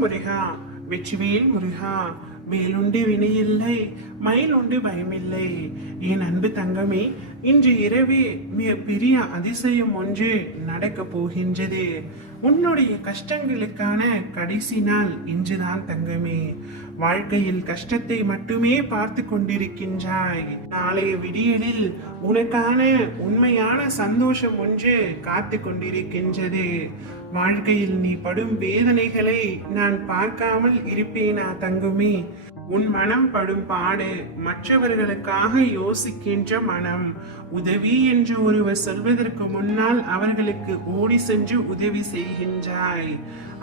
முருகா, வெற்றிவேல் முருகா. வேலுண்டு வினையில்லை, மயிலுண்டு பயமில்லை. என் அன்பு தங்கமே, இன்று இரவே பெரிய அதிசயம் ஒன்று நடக்க போகின்றது. உன்னுடைய கஷ்டங்களுக்கான கடைசி நாள் இன்றுதான் தங்கமே. வாழ்க்கையில் கஷ்டத்தை மட்டுமே பார்த்து கொண்டிருக்கின்றாய். நாளைய விடியலில் உனக்கான உண்மையான சந்தோஷம் ஒன்று காத்து கொண்டிருக்கின்றது. வாழ்க்கையில் நீ படும் வேதனைகளை நான் பார்க்காமல் இருப்பேனா தங்கமே? உன் மனம் படும் பாடு மற்றவர்களுக்காக யோசிக்கின்ற மனம். உதவி என்று ஒருவர் சொல்வதற்கு முன்னால் அவர்களுக்கு ஓடி சென்று உதவி செய்கின்றாய்.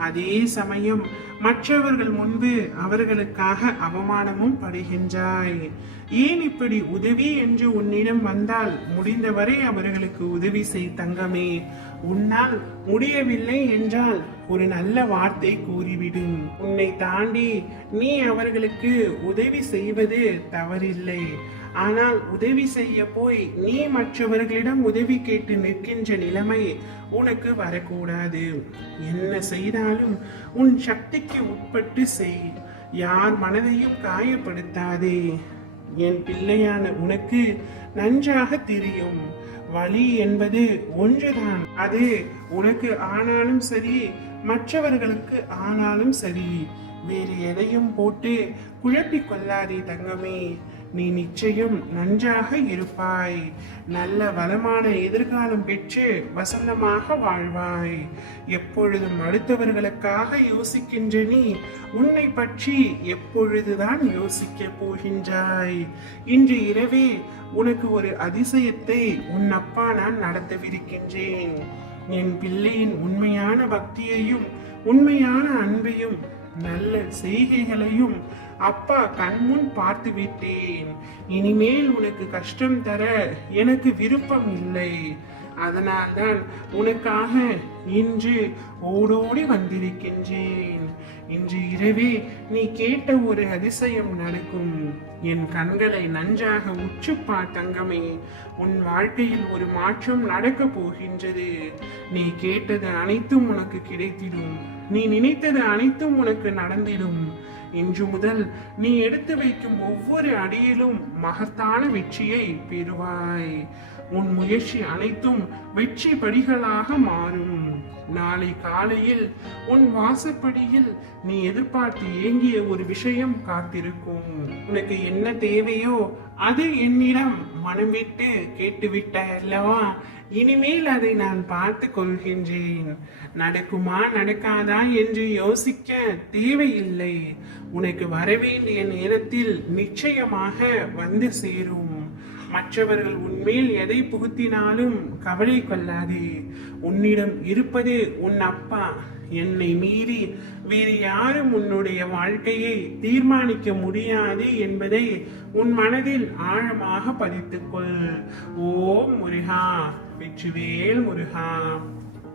அதே சமயம் மற்றவர்கள் முன்பு அவர்களுக்காக அவமானமும் படுகின்றாய். ஏன் இப்படி? உதவி என்று உன்னிடம் வந்தால் முடிந்தவரை அவர்களுக்கு உதவி செய் தங்கமே. உன்னால் முடியவில்லை என்றால் ஒரு நல்ல வார்த்தை கூறிவிடும். உன்னை தாண்டி நீ அவர்களுக்கு உதவி செய்வது தவறில்லை. ஆனால் உதவி செய்ய போய் நீ மற்றவர்களிடம் உதவி கேட்டு நிற்கின்ற நிலைமை உனக்கு வரக்கூடாது. என்ன செய்தாலும் உன் சக்திக்கு உட்பட்டு செய். யார் மனதையும் காயப்படுத்தாதே. என் பிள்ளையான உனக்கு நன்றாக தெரியும், வலி என்பது ஒன்றுதான். அது உனக்கு ஆனாலும் சரி, மற்றவர்களுக்கு ஆனாலும் சரி. வேறு எதையும் போட்டு குழப்பிக் கொள்ளாதே தங்கமே. நீ நிச்சயம் நன்றாக இருப்பாய். நல்ல வளமான எதிர்காலம் பெற்று வசந்தமாக வாழ்வாய். எப்பொழுதும் அடுத்தவர்களுக்காக யோசிக்கின்ற நீ உன்னை பற்றி எப்பொழுதுதான் யோசிக்க போகின்றாய்? இன்று இரவே உனக்கு ஒரு அதிசயத்தை உன் அப்பா நான் நடத்தவிருக்கின்றேன். என் பிள்ளையின் உண்மையான பக்தியையும் உண்மையான அன்பையும் நல்ல செய்கைகளையும் அப்பா கண்முன் பார்த்து விட்டேன். இனிமேல் உனக்கு கஷ்டம் தர எனக்கு விருப்பம் இல்லை. அதனால்தான் உனக்காக இன்று ஓடோடி வந்திருக்கின்றேன். இன்று இரவே நீ கேட்ட ஒரு அதிசயம் நடக்கும். என் கண்களை நன்றாக உற்றுப்பார் தங்கமே. உன் வாழ்க்கையில் ஒரு மாற்றம் நடக்க போகின்றது. நீ கேட்டது அனைத்தும் உனக்கு கிடைத்திடும். நீ நினைத்தது அனைத்தும் உனக்கு நடந்திடும். இன்று முதல் நீ எடுத்து வைக்கும் ஒவ்வொரு அடியிலும் மகத்தான வெற்றியை பெறுவாய். உன் முயற்சி அனைத்தும் வெற்றி படிகளாக மாறும். நாளை காலையில் உன் வாசப்படியில் நீ எதிர்பார்த்து ஏங்கிய ஒரு விஷயம் காத்திருக்கும். உனக்கு என்ன தேவையோ அது என்னிடம் மனம் விட்டு கேட்டுவிட்டாய் அல்லவா? இனிமேல் அதை நான் பார்த்து கொள்கின்றேன். நடக்குமா நடக்காதா என்று யோசிக்க தேவையில்லை. உனக்கு வரவேண்டிய நேரத்தில் நிச்சயமாக வந்து சேரும். மற்றவர்கள் உன்மேல் எதை புகுத்தினாலும் கவலை கொள்ளாதே. உன்னிடம் இருப்பது உன் அப்பா. என்னை மீறி வேறு யாரும் உன்னுடைய வாழ்க்கையை தீர்மானிக்க முடியாது என்பதை உன் மனதில் ஆழமாக பதித்துக்கொள். ஓம் முருகா, வெற்றிவேல் முருகா.